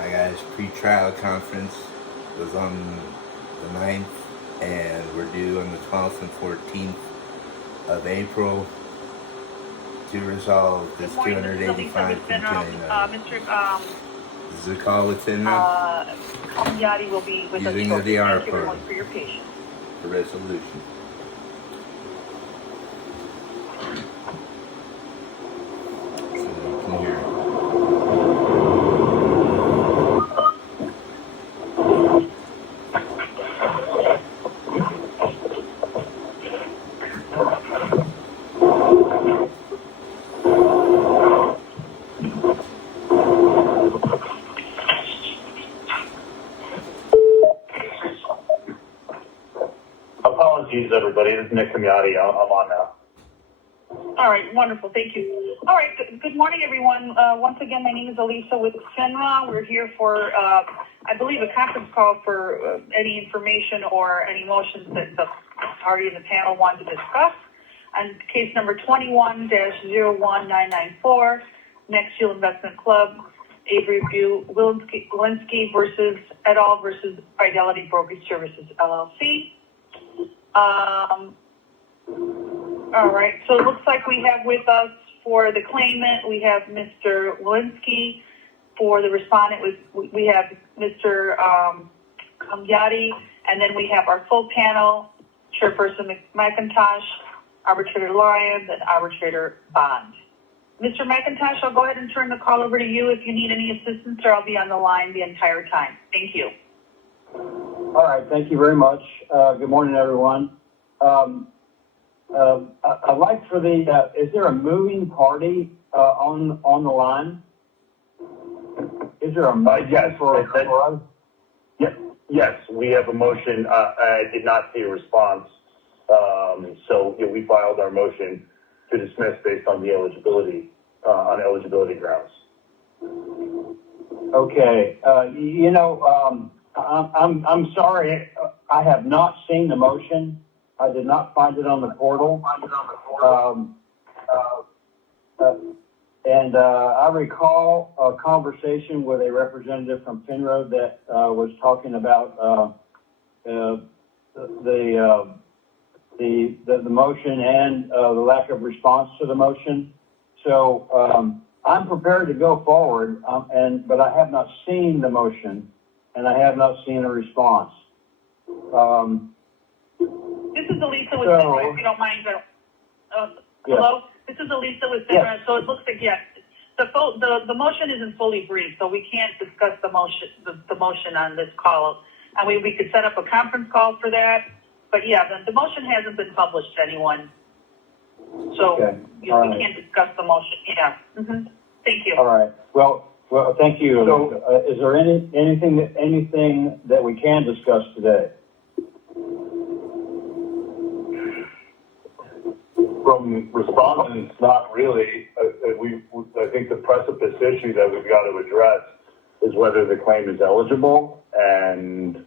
I got his pre-trial conference was on the 9th, and we're due on the 12th and 14th of April to resolve this $285.29. This is a call with FINRA. Komyati will be with us using the shortly. DR Thank you everyone for your patience. for resolution. So you can hear it. Apologies, everybody. This is Nick Komyati. I'm on now. All right, wonderful. Thank you. All right, good morning, everyone. Once again, my name is Elisa with FINRA. We're here for, I believe, a conference call for any information or any motions that the party in the panel want to discuss. On case number 21-01994, Nexial Investment Club, Avery Walensky versus et al. Versus Fidelity Brokerage Services LLC. All right, so it looks like we have with us for the claimant, we have Mr. Walensky. For the respondent, we have Mr. Komyati, and then we have our full panel, Chairperson McIntosh, Arbitrator Lyons, and Arbitrator Bond. Mr. McIntosh, I'll go ahead and turn the call over to you if you need any assistance, or I'll be on the line the entire time. Thank you. All right, thank you very much. Good morning, everyone. I'd like for the, is there a moving party on the line? Is there a motion yes, for us? Yes, we have a motion. I did not see a response. So we filed our motion to dismiss based on the eligibility, on eligibility grounds. Okay. I'm sorry. I have not seen the motion. I did not find it on the portal. I recall a conversation with a representative from FINRA that was talking about the motion and the lack of response to the motion. So I'm prepared to go forward, but I have not seen the motion, and I have not seen a response. This is Elisa with FINRA, if you don't mind. Hello? This is Elisa with FINRA. Yes. So it looks like, yes, the motion isn't fully briefed, so we can't discuss the motion on this call. I mean, we could set up a conference call for that, but yeah, the motion hasn't been published to anyone. So Okay. we Right. can't discuss the motion. Yeah. Mm-hmm. Thank you. All right. Well, thank you. So, is there anything that we can discuss today? From respondents, not really. I think the precipice issue that we've got to address is whether the claim is eligible, and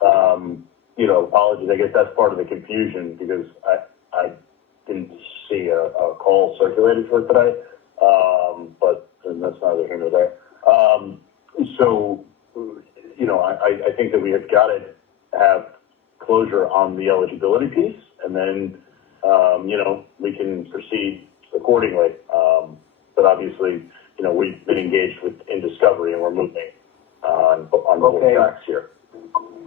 apologies. I guess that's part of the confusion because I didn't see a call circulated for today, but that's neither here nor there. I think that we have got to have closure on the eligibility piece, and then we can proceed accordingly. But obviously, we've been engaged in discovery, and we're moving on both tracks here.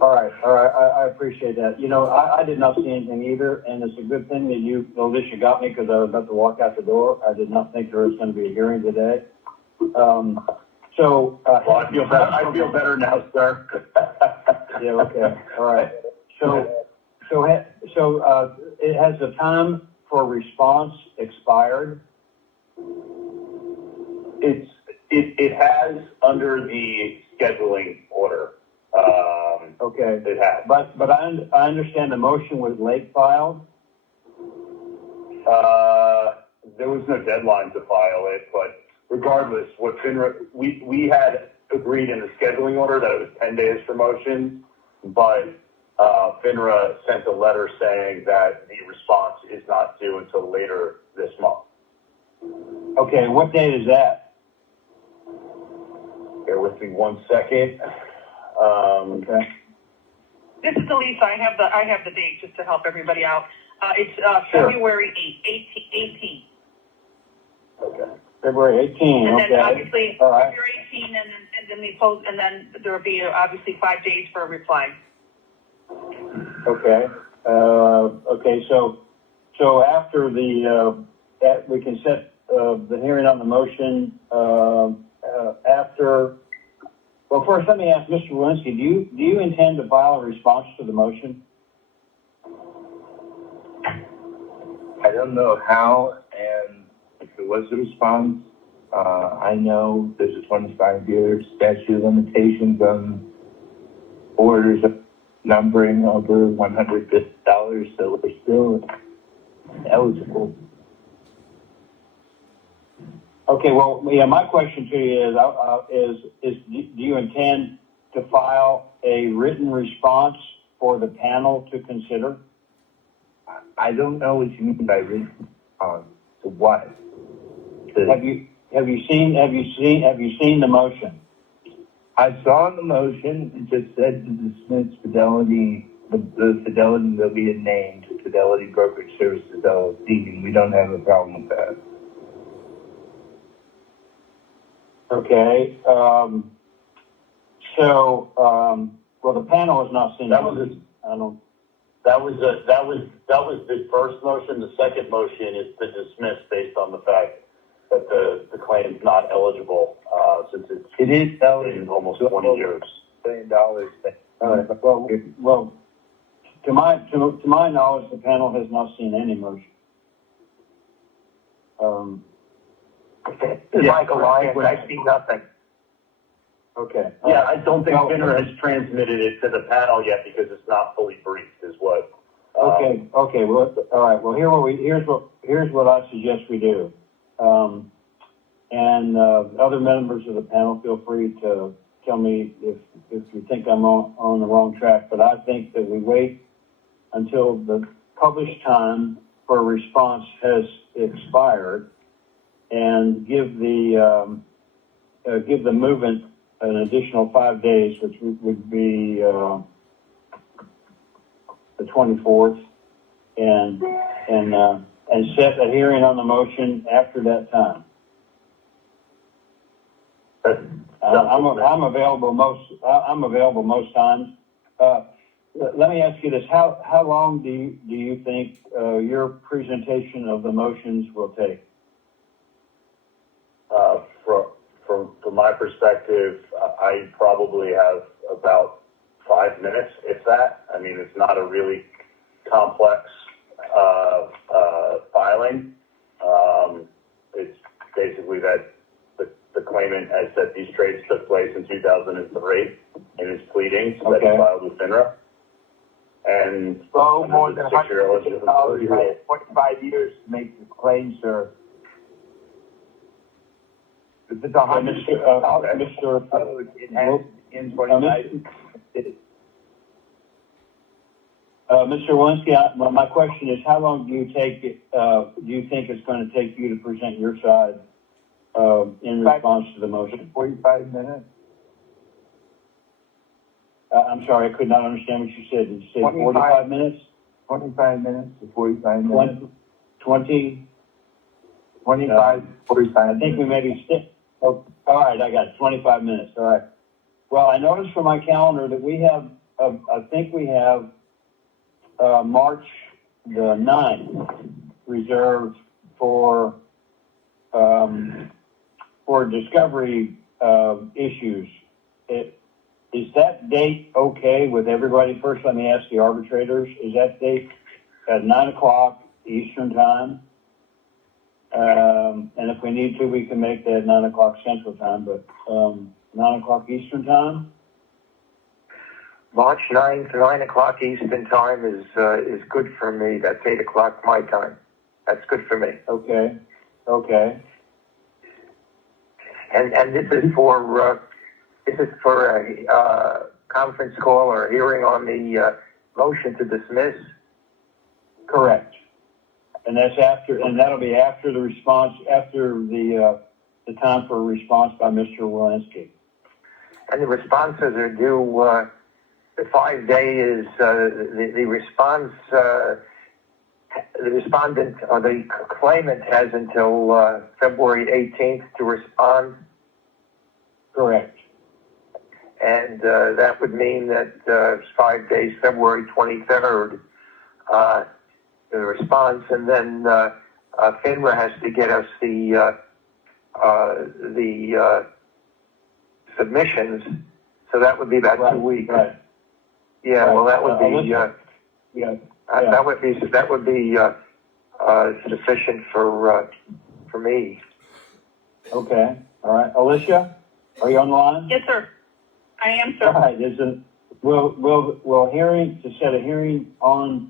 All right. I appreciate that. I did not see anything either, and it's a good thing that Alicia got me because I was about to walk out the door. I did not think there was going to be a hearing today. Well, I feel better now, sir. Yeah. Okay. All right. So it has the time for response expired. It has under the scheduling order. Okay. It has. But I understand the motion was late filed. There was no deadline to file it, but regardless, what FINRA, we had agreed in the scheduling order that it was 10 days for motions, but FINRA sent a letter saying that the response is not due until later this month. Okay, what date is that? Bear with me 1 second. Okay. This is Elisa. I have the date just to help everybody out. It's Sure. February 18th. Okay. February 18, And okay. then obviously All right. February 18, and then there will be obviously 5 days for a reply. Okay. Okay. So after we can set the hearing on the motion after. Well, first, let me ask Mr. Walensky, do you intend to file a response to the motion? I don't know how, and if there was a response, I know there's a 25-year statute of limitations on orders of numbering over $150, so we're still eligible. Okay, well, yeah, my question to you is do you intend to file a written response for the panel to consider? I don't know what you mean by written response to what. Have you seen the motion? I saw the motion. It just said to dismiss Fidelity. The Fidelity will be named Fidelity Brokerage Services LLC, and we don't have a problem with that. Okay. Well, the panel has not seen That the was motion. That was the first motion. The second motion is to dismiss based on the fact that the claim's not eligible, since It is been eligible. almost 20 years. $1 billion. All right. Well, to my knowledge, the panel has not seen any motion. Michael, I see nothing. Okay. Yeah, I don't think Well, FINRA has transmitted it to the panel yet because it's not fully briefed, is what. Okay. Well, all right. Well, here's what I suggest we do. Other members of the panel, feel free to tell me if you think I'm on the wrong track. But I think that we wait until the published time for a response has expired, and give the movement an additional 5 days, which would be the 24th, and set a hearing on the motion after that time. I'm available most times. Let me ask you this: How long do you think your presentation of the motions will take? From my perspective, I probably have about 5 minutes, if that. I mean, it's not a really complex filing. It's basically that the claimant has said these trades took place in 2003 in his pleadings that he filed with FINRA. And So more than 6-year eligibility rule. 45 years to make the claim, sir. If it's Mr. it has in 25. Mr. Walensky, my question is, how long do you think it's going to take you to present your side in response to the motion? 45 minutes. I'm sorry, I could not understand what you said. Did you say 45 minutes? 25 minutes to 45 minutes. 20? 25, 45 I think we maybe stick. Oh, all right, I got it. 25 minutes. All right. Well, I noticed from my calendar that we have, I think we have March the 9th reserved for discovery issues. Is that date okay with everybody? First, let me ask the arbitrators. Is that date at 9 o'clock Eastern time? And if we need to, we can make that 9 o'clock Central time, but 9 o'clock Eastern time? March 9th, 9 o'clock Eastern time is good for me. That's 8 o'clock my time. That's good for me. Okay. And this is for a conference call or a hearing on the motion to dismiss. Correct. And that'll be after the response, after the time for a response by Mr. Walensky. and the responses are due, the 5 day is, the response, the respondent or the claimant has until, February 18th to respond. Correct. And, that would mean that, 5 days, February 23rd, the response, and then, FINRA has to get us the submissions, so that would be about 2 weeks. Right. Yeah, Right. well, that would be, Yeah. that would be sufficient for me. Okay. All right. Alicia, are you on the line? Yes, sir. I am, All sir. right. Will hearing, to set a hearing on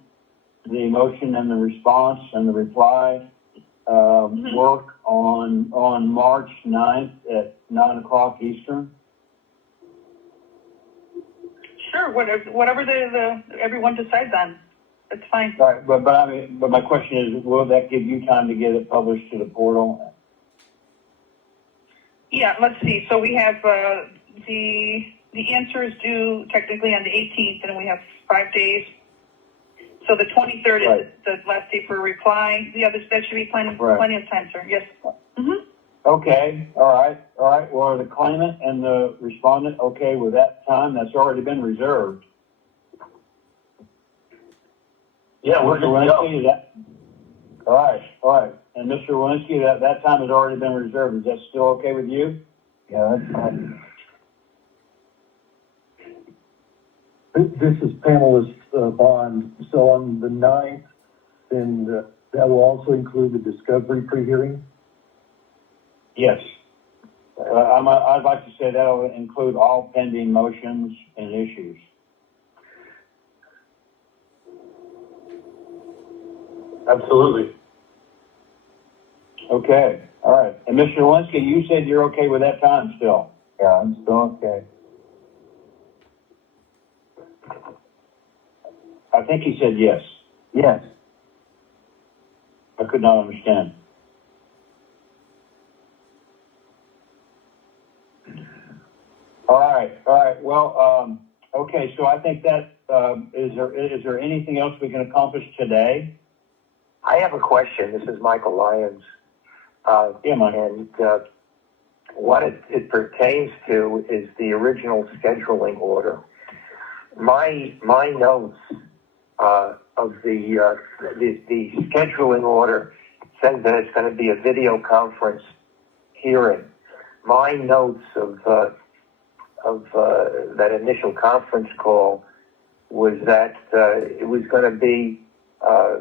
the motion and the response and the reply, work on March 9th at 9 o'clock Eastern? Sure, whatever everyone decides on, that's fine. Right, but my question is, will that give you time to get it published to the portal? Yeah, let's see. So we have, the answer is due technically on the 18th, and we have 5 days. So the 23rd Right. is the last day for a reply. The others, that should be plenty of time, sir. Yes. Mm-hmm. Okay, all right. Well, are the claimant and the respondent okay with that time? That's already been reserved. Yeah, we're Mr. good to Walensky, go. is that? All right. And Mr. Walensky, that time has already been reserved. Is that still okay with you? Yeah, that's fine. This is panelist Bond. So on the 9th, then that will also include the discovery pre-hearing? Yes. I'd like to say that'll include all pending motions and issues. Absolutely. Okay, all right. And Mr. Walensky, you said you're okay with that time still? Yeah, I'm still okay. I think he said yes. Yes. I could not understand. All right. Well, okay, so I think that, is there anything else we can accomplish today? I have a question. This is Michael Lyons. Yeah, Mike. And what it pertains to is the original scheduling order. My notes of the scheduling order says that it's going to be a video conference hearing. My notes of that initial conference call was that it was going to be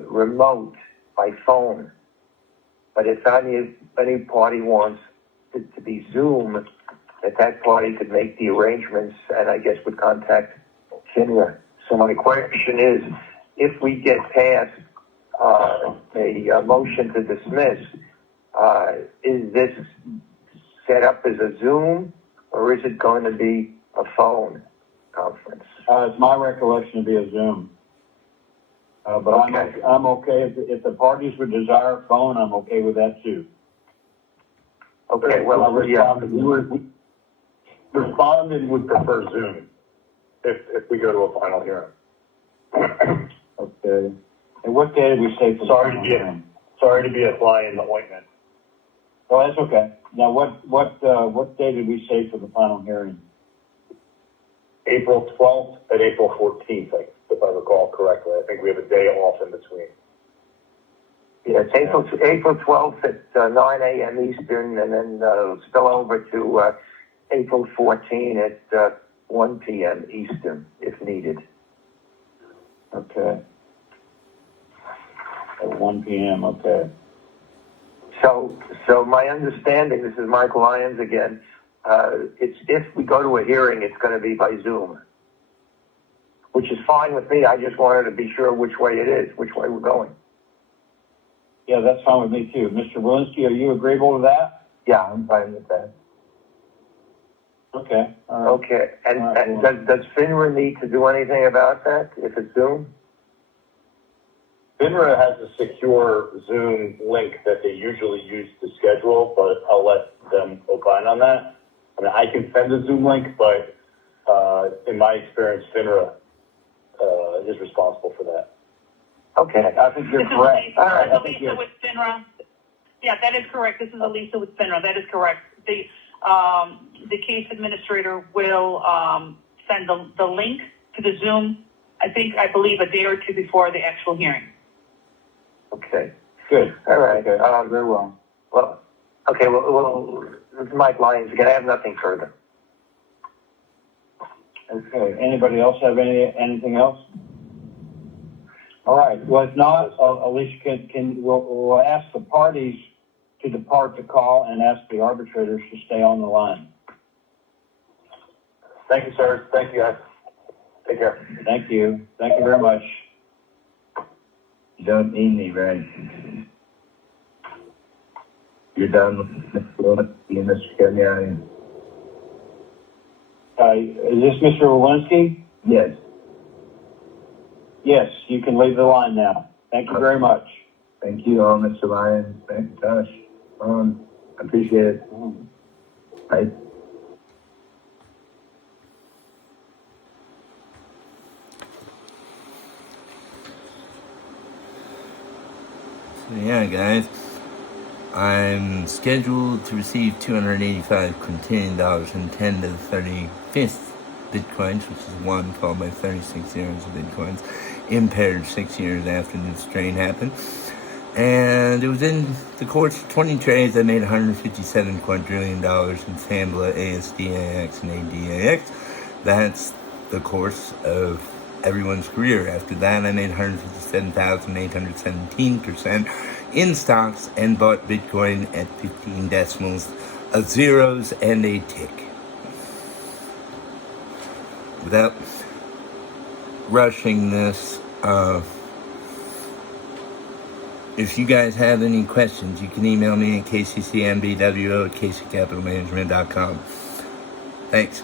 remote by phone. But if any party wants it to be Zoom, that party could make the arrangements and I guess would contact FINRA. So my question is, if we get past a motion to dismiss, is this set up as a Zoom or is it going to be a phone conference? It's my recollection to be a Zoom. But Okay. I'm okay if the parties would desire a phone, I'm okay with that too. Okay, well, yeah. Respondent would prefer Zoom if we go to a final hearing. Okay. And what day did we say for the Sorry final to be hearing? Sorry to be a fly in the ointment. Oh, that's okay. Now, what day did we say for the final hearing? April 12th and April 14th, if I recall correctly. I think we have a day off in between. Yeah, it's April 12th at 9 a.m. Eastern, and then spill over to April 14th at 1 p.m. Eastern, if needed. Okay. At 1 p.m., okay. So my understanding, this is Michael Lyons again, it's if we go to a hearing, it's going to be by Zoom, which is fine with me. I just wanted to be sure which way it is, which way we're going. Yeah, that's fine with me too. Mr. Walensky, are you agreeable to that? Yeah, I'm fine with that. Okay. All right. Okay, and, All right, and well- does FINRA need to do anything about that if it's Zoom? FINRA has a secure Zoom link that they usually use to schedule, but I'll let them opine on that. I mean, I can send a Zoom link, but in my experience, FINRA is responsible for that. Okay. I think you're This is correct. Lisa, All right, I Lisa with FINRA. Yeah, that is correct. This is Elisa with FINRA. That is correct. The case administrator will send the link to the Zoom, I believe a day or two before the actual hearing. Okay. Good. All right. Okay, very well. Well, okay, well, this is Mike Lyons again. I have nothing further. Okay, anybody else have anything else? All right, well, if not, Alicia, we'll ask the parties to depart the call and ask the arbitrators to stay on the line. Thank you, sir. Thank you, guys. Take care. Thank you. Thank you very much. You don't need me, right? You're done with Mr. Lewinsky and Mr. Komyati? Is this Mr. Walensky? Yes. Yes, you can leave the line now. Thank you very much. Thank you all, Mr. Lyons. Thank you, Tosh. I appreciate it. Bye. So yeah, guys, I'm scheduled to receive $285 quintillion in 10 to the 35th bitcoins, which is 1 followed by 36 zeros of bitcoins, impaired 6 years after this trade happened. And it was in the course of 20 trades. I made $157 quadrillion in FAMBLA, ASDAX, and ADAX. That's the course of everyone's career. After that, I made 157,817% in stocks and bought Bitcoin at 15 decimals of zeros and a tick. Without rushing this, if you guys have any questions, you can email me at KCCMBWO at kccapitalmanagement.com. Thanks.